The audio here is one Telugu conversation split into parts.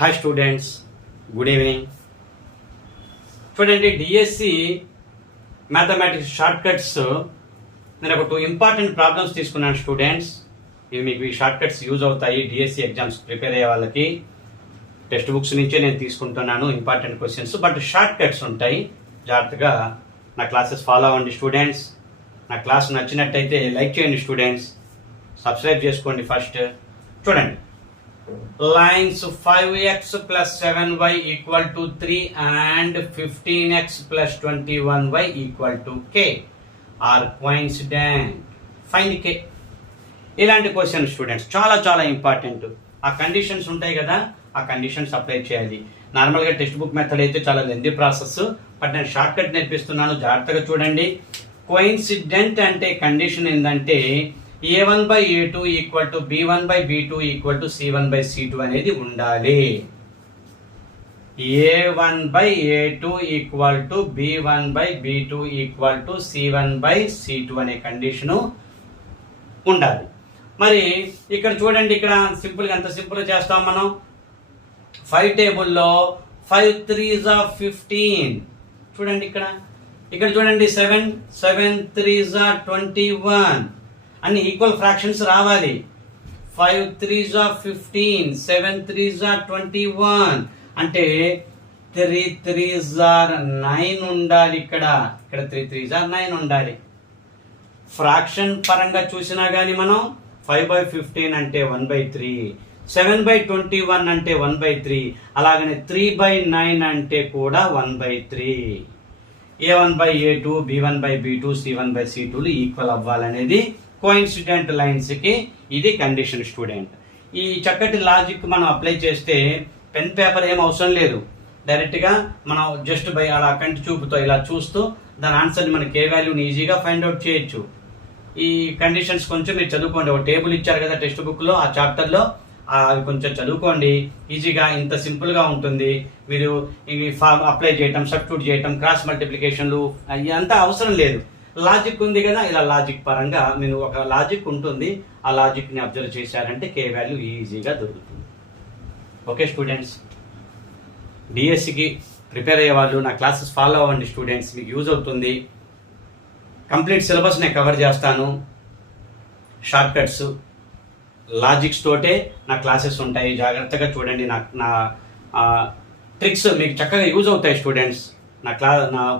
Hi students, good evening. చూడండి, డిఎస్సి మ్యాథమెటిక్స్ షార్ట్ కట్స్ నేను ఒక 2 ఇంపార్టెంట్ ప్రాబ్లమ్స్ తీసుకున్నాను స్టూడెంట్స్. ఇవి మీకు ఈ షార్ట్ కట్స్ యూజ్ అవుతాయి డిఎస్సి ఎగ్జామ్స్ ప్రిపేర్ అయ్యే వాళ్ళకి. టెక్స్ట్ బుక్స్ నుంచే నేను తీసుకుంటున్నాను important questions, but short cuts ఉంటాయి. జాగ్రత్తగా నా క్లాసెస్ ఫాలో అవ్వండి స్టూడెంట్స్. నా క్లాస్ నచ్చినట్టయితే లైక్ చేయండి స్టూడెంట్స్, సబ్స్క్రైబ్ చేసుకోండి. ఫస్ట్ చూడండి, lines 5x plus 7y equal to 3 and 15x plus 21y equal to k are coincident. Find k. ఇలాంటి క్వశ్చన్ స్టూడెంట్స్ చాలా చాలా ఇంపార్టెంట్. ఆ కండిషన్స్ ఉంటాయి కదా, ఆ కండిషన్స్ అప్లై చేయాలి. నార్మల్గా టెక్స్ట్ బుక్ మెథడ్ అయితే చాలా లెంతీ ప్రాసెస్, బట్ నేను షార్ట్ కట్ నేర్పిస్తున్నాను, జాగ్రత్తగా చూడండి. కోయిన్సిడెంట్ అంటే కండిషన్ ఏంటంటే a1 by a2 equal to b1 by b2 equal to c1 by c2 అనేది ఉండాలి. a1 by a2 equal to b1 by b2 equal to c1 by c2 అనే కండిషను ఉండాలి. మరి ఇక్కడ చూడండి, ఇక్కడ సింపుల్గా ఎంత సింపుల్గా చేస్తాం మనం. 5 టేబుల్లో 5 3s are 15. చూడండి ఇక్కడ చూడండి, 7 3s are 21. అన్ని ఈక్వల్ ఫ్రాక్షన్స్ రావాలి. 5 3s are 15, 7 3s are 21 అంటే 3 3s are 9 ఉండాలి. ఇక్కడ 3 3s are 9 ఉండాలి. ఫ్రాక్షన్ పరంగా చూసినా గానీ మనం 5/15 అంటే 1/3, 7/21 అంటే 1/3, అలాగనే 3/9 అంటే కూడా 1/3. a1 by a2, b1 by b2, c1 by c2 equal అవ్వాలనేది కోయిన్సిడెంట్ లైన్స్ కి ఇది కండిషన్ స్టూడెంట్. ఈ చక్కటి లాజిక్ మనం అప్లై చేస్తే పెన్ పేపర్ ఏం అవసరం లేదు, డైరెక్ట్ గా మనం జస్ట్ బై అలా కంటి చూపుతో ఇలా చూస్తూ దాని ఆన్సర్ మనకి ఏ వాల్యూని ఈజీగా ఫైండ్ అవుట్ చేయొచ్చు. ఈ కండిషన్స్ కొంచెం మీరు చదువుకోండి. ఒక టేబుల్ ఇచ్చారు కదా టెక్స్ట్ బుక్ లో, ఆ చాప్టర్ లో అవి కొంచెం చదువుకోండి. ఈజీగా ఇంత సింపుల్ గా ఉంటుంది. మీరు ఇవి అప్లై చేయటం, సబ్స్టిట్యూట్ చేయటం, క్రాస్ మల్టిప్లికేషన్లు అంతా అవసరం లేదు. లాజిక్ ఉంది కదా, ఇలా లాజిక్ పరంగా మీరు ఒక లాజిక్ ఉంటుంది, ఆ లాజిక్ ని అబ్జర్వ్ చేశారంటే కే వాల్యూ ఈజీగా దొరుకుతుంది. ఓకే స్టూడెంట్స్, డిఎస్సికి ప్రిపేర్ అయ్యే వాళ్ళు నా క్లాసెస్ ఫాలో అవ్వండి స్టూడెంట్స్, మీకు యూజ్ అవుతుంది. కంప్లీట్ సిలబస్ నేను కవర్ చేస్తాను. షార్ట్ కట్స్ లాజిక్స్ తోటే నా క్లాసెస్ ఉంటాయి. జాగ్రత్తగా చూడండి, నా ట్రిక్స్ మీకు చక్కగా యూజ్ అవుతాయి స్టూడెంట్స్.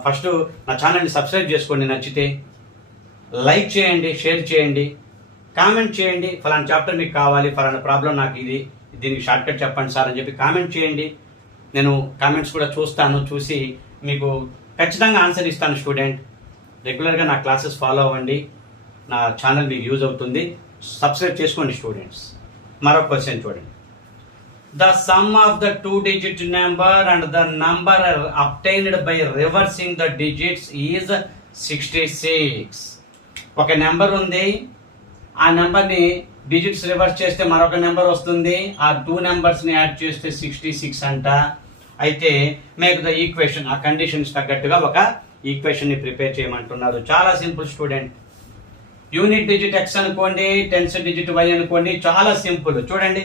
ఫస్ట్ నా ఛానల్ని సబ్స్క్రైబ్ చేసుకోండి, నచ్చితే లైక్ చేయండి, షేర్ చేయండి, కామెంట్ చేయండి. ఫలానా చాప్టర్ మీకు కావాలి, ఫలానా ప్రాబ్లం నాకు ఇది, దీనికి షార్ట్ కట్ చెప్పండి సార్ అని చెప్పి కామెంట్ చేయండి. నేను కామెంట్స్ కూడా చూస్తాను, చూసి మీకు ఖచ్చితంగా ఆన్సర్ ఇస్తాను స్టూడెంట్. రెగ్యులర్గా నా క్లాసెస్ ఫాలో అవ్వండి, నా ఛానల్ మీకు యూజ్ అవుతుంది. సబ్స్క్రైబ్ చేసుకోండి స్టూడెంట్స్. మరొక క్వశ్చన్ చూడండి. The sum of the 2-digit number and the number obtained by reversing the digits is 66. ఒక నెంబర్ ఉంది, ఆ నెంబర్ని డిజిట్స్ రివర్స్ చేస్తే మరొక నెంబర్ వస్తుంది, ఆ 2 నెంబర్స్ని యాడ్ చేస్తే 66 అంట. అయితే మేక్ ద ఈక్వేషన్, ఆ కండిషన్స్ తగ్గట్టుగా ఒక ఈక్వేషన్ ని ప్రిపేర్ చేయమంటున్నారు. చాలా simple student. Unit digit x అనుకోండి, టెన్స్ డిజిట్ y అనుకోండి, చాలా సింపుల్. చూడండి,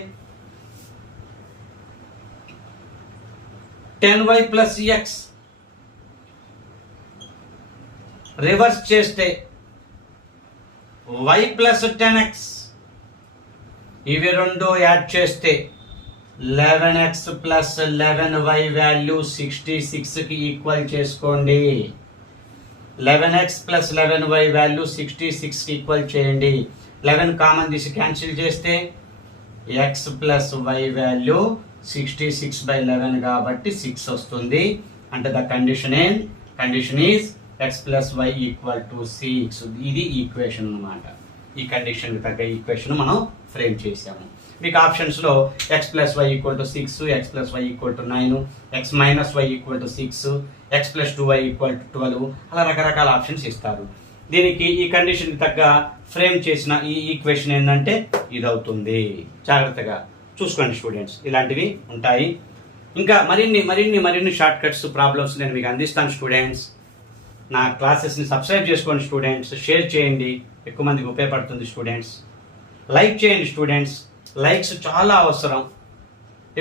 10y ప్లస్ x రివర్స్ చేస్తే y ప్లస్ 10x, ఇవి రెండు యాడ్ చేస్తే 11x plus 11y value 66కి equal చేసుకోండి. 11x plus 11y value 66కి equal చేయండి. 11 కామన్ తీసి క్యాన్సిల్ చేస్తే x ప్లస్ y వాల్యూ 66/11 కాబట్టి 6 వస్తుంది. అంటే the condition is x plus y equal to 6. ఇది ఈక్వేషన్ అన్నమాట. ఈ కండిషన్ తగ్గ ఈక్వేషన్ మనం ఫ్రేమ్ చేసాము. మీకు ఆప్షన్స్ లో x plus y equal to 6, x plus y equal to 9, x minus y equal to 6, x plus 2y equal to 12, అలా రకరకాల ఆప్షన్స్ ఇస్తారు. దీనికి ఈ కండిషన్ తగ్గ ఫ్రేమ్ చేసిన ఈ ఈక్వేషన్ ఏంటంటే ఇది అవుతుంది. జాగ్రత్తగా చూసుకోండి స్టూడెంట్స్, ఇలాంటివి ఉంటాయి. ఇంకా మరిన్ని షార్ట్ కట్స్ ప్రాబ్లమ్స్ నేను మీకు అందిస్తాను స్టూడెంట్స్. నా క్లాసెస్ని సబ్స్క్రైబ్ చేసుకోండి స్టూడెంట్స్, షేర్ చేయండి, ఎక్కువ మందికి ఉపయోగపడుతుంది స్టూడెంట్స్. లైక్ చేయండి స్టూడెంట్స్, లైక్స్ చాలా అవసరం.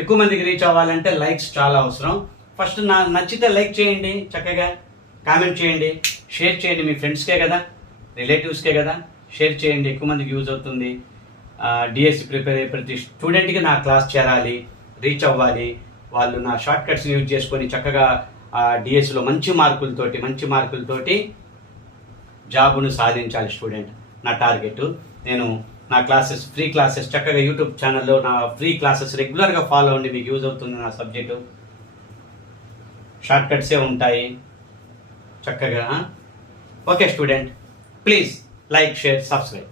ఎక్కువ మందికి రీచ్ అవ్వాలంటే లైక్స్ చాలా అవసరం. ఫస్ట్ నచ్చితే లైక్ చేయండి, చక్కగా కామెంట్ చేయండి, షేర్ చేయండి. మీ ఫ్రెండ్స్కే కదా, రిలేటివ్స్కే కదా, షేర్ చేయండి. ఎక్కువ మందికి యూజ్ అవుతుంది. డిఎస్సి ప్రిపేర్ అయ్యే ప్రతి స్టూడెంట్కి నా క్లాస్ చేరాలి, రీచ్ అవ్వాలి. వాళ్ళు నా షార్ట్ కట్స్ని యూజ్ చేసుకొని చక్కగా డిఎస్సిలో మంచి మార్కులతోటి జాబును సాధించాలి స్టూడెంట్. నా టార్గెట్. నేను నా క్లాసెస్, ఫ్రీ క్లాసెస్ చక్కగా యూట్యూబ్ ఛానల్లో నా ఫ్రీ క్లాసెస్ రెగ్యులర్గా ఫాలో అవ్వండి. మీకు యూజ్ అవుతుంది నా సబ్జెక్టు. షార్ట్ కట్సే ఉంటాయి చక్కగా. Okay student, please like, share, subscribe.